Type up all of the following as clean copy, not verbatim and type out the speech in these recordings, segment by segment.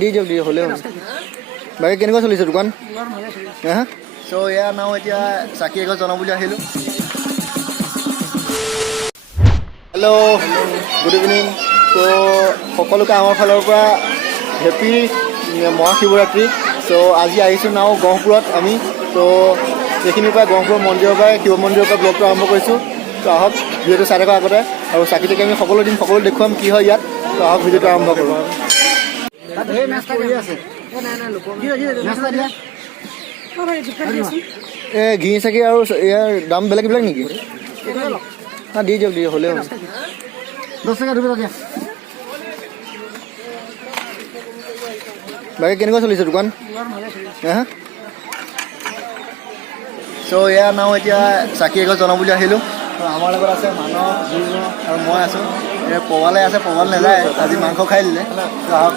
দি দিয়ক হ'লেও বাকী কেনেকুৱা চলিছে দোকান হা চ' এয়া নাও এতিয়া চাকি এগছ জনাওঁ বুলি আহিলোঁ হেল্ল' গুড ইভিনিং চ' সকলোকে আমাৰ ফালৰ পৰা হেপী মহাশিৱৰাত্ৰি চ' আজি আহিছোঁ নাও গহপুৰত আমি চ' এইখিনিৰ পৰা গহপুৰ মন্দিৰৰ পৰাই শিৱ মন্দিৰৰ পৰা ব্লগটো আৰম্ভ কৰিছোঁ ত' আহক ভিডিঅ'টো চাই থকা আগতে আৰু চাকি তাকি আমি সকলো দিম সকলো দেখুৱাম কি হয় ইয়াত ত' আহক ভিডিঅ'টো আৰম্ভ কৰোঁ ঘি চাকি আৰু ইয়াৰ দাম বেলেগ বেলেগ নেকি দি দিয়ক হ'লেও 10 টকা ধৰিব দিয়া বাকী কেনেকুৱা চলিছে দোকান হা চ' এয়া নাও এতিয়া চাকি এগছ জনাওঁ বুলি আহিলোঁ ত' আমাৰ লগত আছে মানৱ জুৰ্ণ আৰু মই আছোঁ পৱালে আছে পৱাল নাযায় আজি মাংস খাই দিলে ত' আহক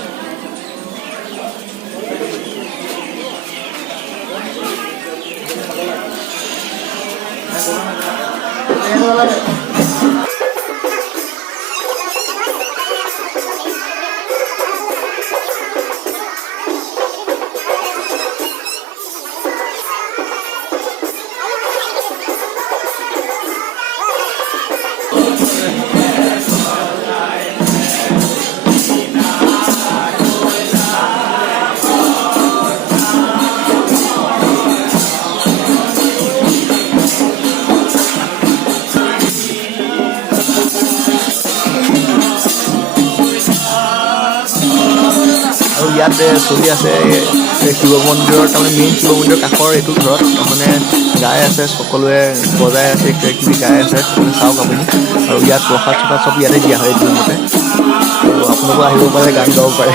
আৰু ইয়াত চলি আছে শিৱ মন্দিৰৰ তাৰমানে মেইন শিৱ মন্দিৰৰ কাষৰ এইটো ঘৰত তাৰমানে গাই আছে সকলোৱে বজাই আছে কিবা কিবি গাই আছে চাওক আপুনি আৰু ইয়াত প্ৰসাদ চসাদ চব ইয়াতে দিয়া হয় এইটো মতে আৰু আপোনালোকো আহিব পাৰে গান গাব পাৰে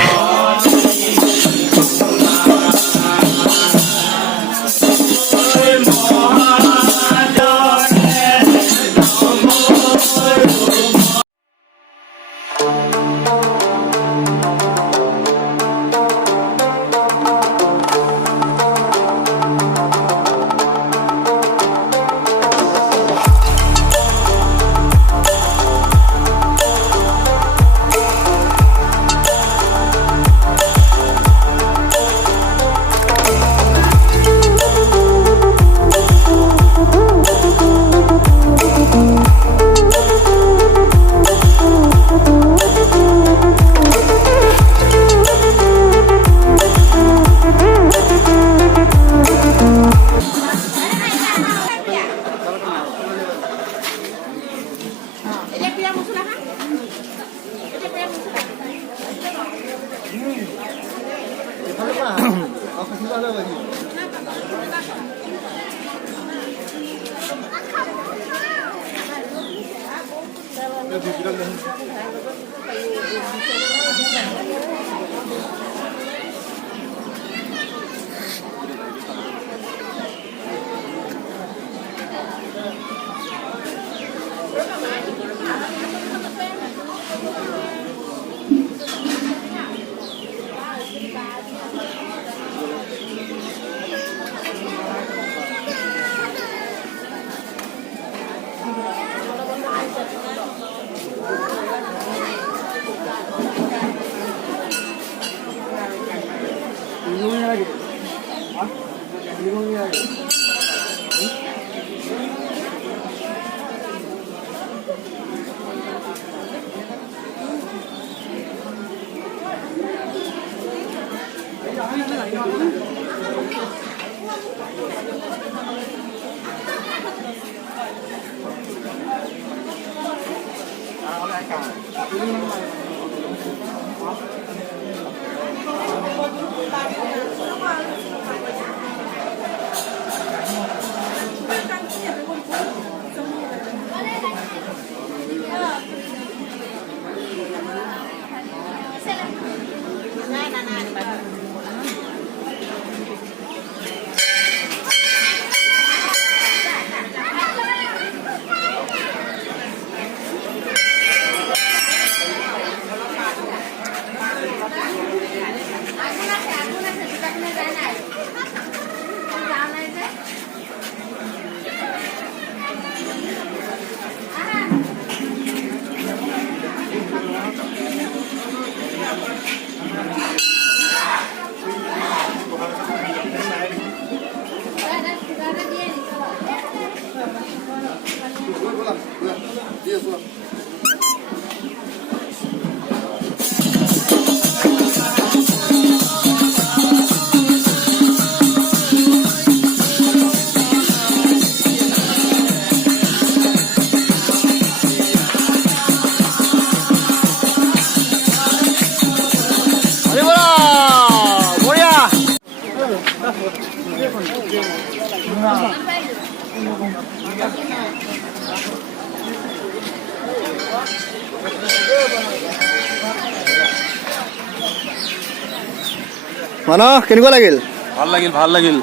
মানস কেনেকুৱা লাগিল? ভাল লাগিল, ভাল লাগিল।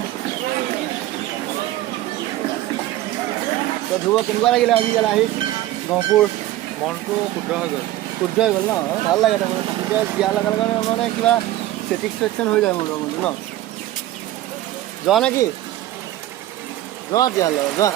ধ্ৰুৱ কেনেকুৱা লাগিলে আজি ইয়াত আহি গহপুৰ? মনটো শুদ্ধ হৈ গ'ল। শুদ্ধ হৈ গ'ল ন? ভাল লাগে তাৰমানে এতিয়া দিয়াৰ লগে লগে মানে কিবা ছেটিছফেকশ্যন হৈ যায় মোৰ মনটো ন? যোৱা নেকি? যোৱা তেতিয়াহ'লে যোৱা।